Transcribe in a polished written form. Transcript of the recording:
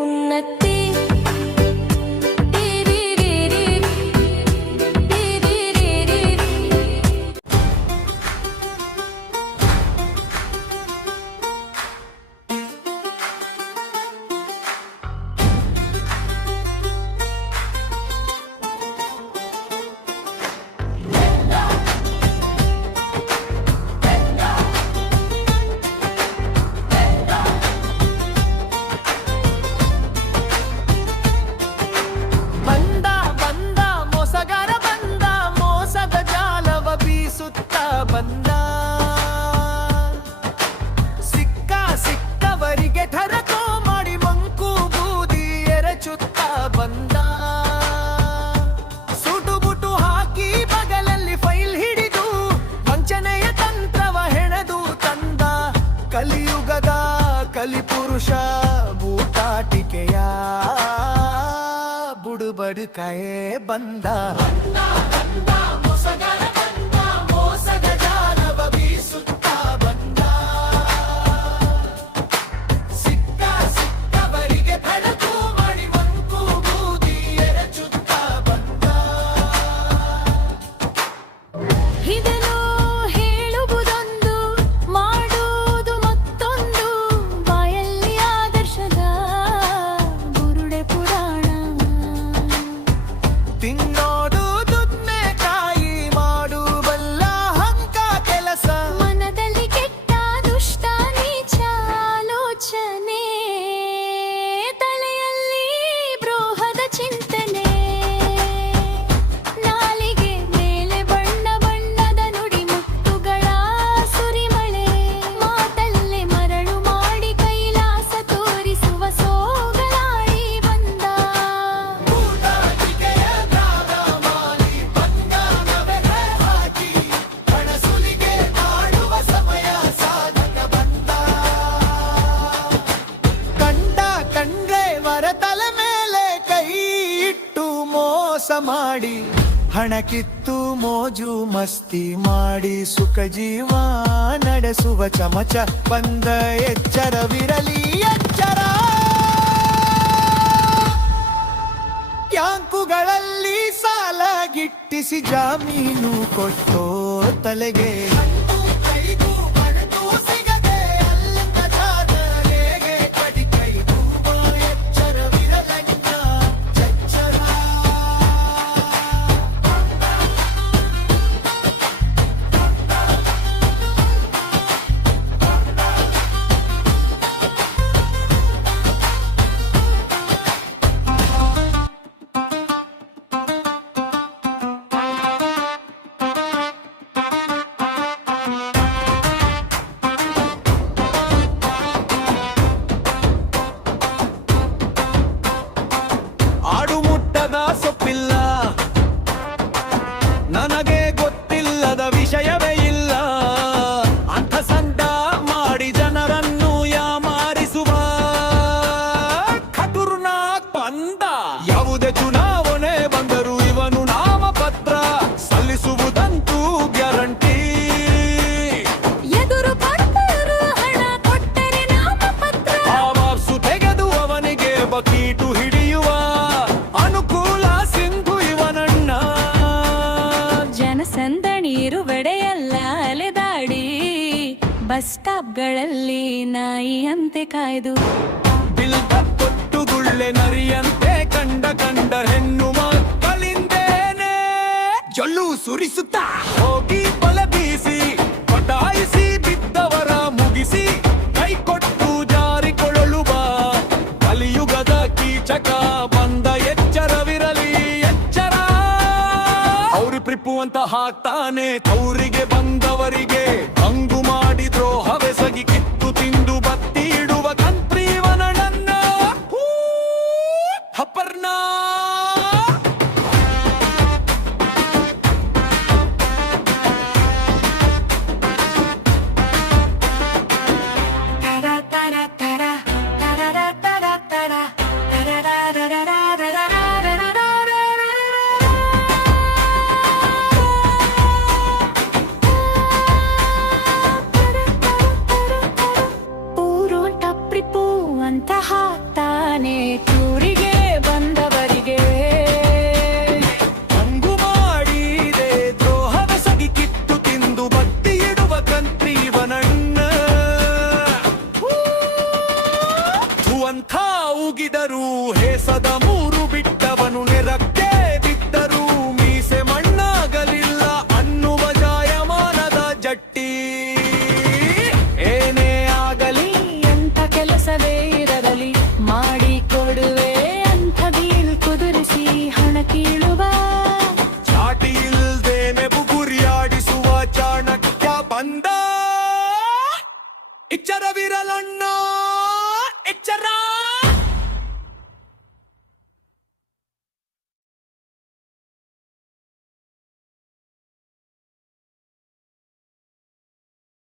ಉನ್ನತಿ ಕಲಿಪುರುಷ ಬೂಟಾಟಿಕೆಯ ಬುಡುಬಡುಕಾಯೇ ಬಂದ ಮೋಸದ ಜಾಲವ ಬೀಸುತ್ತ ಬಂದ ಸಿಕ್ಕವರಿಗೆ ಬೆಳಕು ಮಾಡಿ ಮಂಕು ಬೂದಿ ಎರಚುತ್ತ ಬಂದ ಇದನ್ನು ಹೇಳುವುದೊಂದು ಮಾಡುವುದು ಮತ್ತೊಂದು ಬಾಯಲ್ಲಿ ಆದರ್ಶದ ಬುರುಡೆ ಪುರಾಣ ತಿನ್ನೋದು ದುನ್ನೆಕಾಯಿ ಮಾಡುವಲ್ಲ ಹಂಕ ಕೆಲಸ ಮನದಲ್ಲಿ ಕೆಟ್ಟ ದುಷ್ಟ ನೀಚ ಆಲೋಚನೆ ತಲೆಯಲ್ಲಿ ದ್ರೋಹದ ಚಿಂತನೆ ನಾಲಿಗೆ ಮೇಲೆ ಬಣ್ಣ ಬಣ್ಣದ ನುಡಿ ಮುತ್ತುಗಳ ಸುರಿಮಳೆ ಮಾತಲ್ಲೇ ಮರಳು ಮಾಡಿ ಕೈಲಾಸ ತೋರಿಸುವ ಸೋಗಲಾಡಿ ಬಂದ ಬೂಟಾಟಿಕೆಯ ದ್ರಾವ ಮಾಡಿ ಬಂಗಾನವೇ ಹಾಕಿ ಹಣಸುಲಿಗೆ ಮಾಡುವ ಸಮಯ ಸಾಧಕ ಬಂದ ಕಂಡ್ರೆ ವರ ತಲೆ ಮೇಲೆ ಕೈ ಇಟ್ಟು ಮೋಸ ಮಾಡಿ ಹಣ ಕಿತ್ತು ಮೋಜು ಮಸ್ತಿ ಮಾಡಿ ಸುಖ ಜೀವ ನಡೆಸುವ ಚಮಚ ಬಂದ ಎಚ್ಚರವಿರಲಿ ಎಚ್ಚರ ಬ್ಯಾಂಕುಗಳಲ್ಲಿ ಸಾಲ ಗಿಟ್ಟಿಸಿ ಜಾಮೀನು ಕೊಟ್ಟೋ ತಲೆಗೆ ಆಡು ಮುಟ್ಟದ ಸೊಪ್ಪಿಲ್ಲ ನನಗೆ ಗೊತ್ತಿಲ್ಲದ ವಿಷಯವೇ ಇಲ್ಲ ಅಂಥ ಸಂಡ ಮಾಡಿ ಜನರನ್ನು ಯಾಮಾರಿಸುವ ಖತರ್ನಾಕ್ ಬಂದ ಯಾವುದೇ ಚುನಾವಣೆ ಬಂದರೂ ಇವನು ನಾಮಪತ್ರ ಸಲ್ಲಿಸುವುದಂತೂ ಗ್ಯಾರಂಟಿ ಎದುರು ಪಟ್ಟರು ಹಣ ಕೊಟ್ಟರೆ ನಾಮಪತ್ರ ಆವಾಸು ತೆಗೆದು ಅವನಿಗೆ ಬಕೀಟು ಹಿಡಿಯುವ ಅನುಕೂಲ ಸಿಂಧು ಇವನಣ್ಣ ಜನಸಂದಣಿ ಇರುವೆಡೆಯಲ್ಲ ಅಲೆದಾಡಿ ಬಸ್ ಸ್ಟಾಪ್ಗಳಲ್ಲಿ ನಾಯಿಯಂತೆ ಕಾಯ್ದು ಬಿಲ್ದ ಕೊಟ್ಟು ಗುಳ್ಳೆ ನರಿಯಂತೆ ಕಂಡ ಹೆಣ್ಣು ಮಕ್ಕಳಿಂದೇನೆ ಜೊಲ್ಲು ಸುರಿಸುತ್ತ ಹೋಗಿ ಬಲ ಬೀಸಿ ಪಟಾಯಿಸಿ ಬಿದ್ದವರ ಮುಗಿಸಿ ಕೈ ಕೊಟ್ಟು ಜಾರಿಕೊಳ್ಳಲು ಬಾ ಕಲಿಯುಗದ ಕೀಚಕ ಬಂದ ಎಚ್ಚರವಿರಲಿ ಎಚ್ಚರ ಅವ್ರಿ ಪ್ರಿಪ್ಪು ಅಂತ ಹಾಕ್ತಾನೆ ತೌರಿಗೆ ಬಂದವರಿಗೆ ಹಂಗು ಮಾಡಿ ದ್ರೋಹವೆಸಗಿ ಕಿತ್ತು ತಿಂದು ಬತ್ತಿ ಇಡುವ ಕಂತ್ರೀವನನ್ನ ಹಪ್ಪರ್ನ ಊರು ಟಪ್ರಿಪು ಅಂತ ಹಾಕ್ತಾನೆ ಬಿದ್ದರು ಹೇಸದ ಮೂರು ಬಿಟ್ಟವನು ನೆರಕ್ಕೆ ಬಿದ್ದರು ಮೀಸೆ ಮಣ್ಣಾಗಲಿಲ್ಲ ಅನ್ನುವ ಜಾಯಮಾನದ ಜಟ್ಟಿ ಏನೇ ಆಗಲಿ ಎಂಥ ಕೆಲಸವೇ ಇರಲಿ ಮಾಡಿ ಕೊಡುವೆ ಅಂತ ಡೀಲ್ ಕುದುರಿಸಿ ಹಣ ಕೀಳುವ ಚಾಟಿ ಇಲ್ದೇನೆ ಬುಗುರಿಯಾಡಿಸುವ ಚಾಣಕ್ಯ ಬಂದ ಇಚ್ಚರವಿರಲಣ್ಣ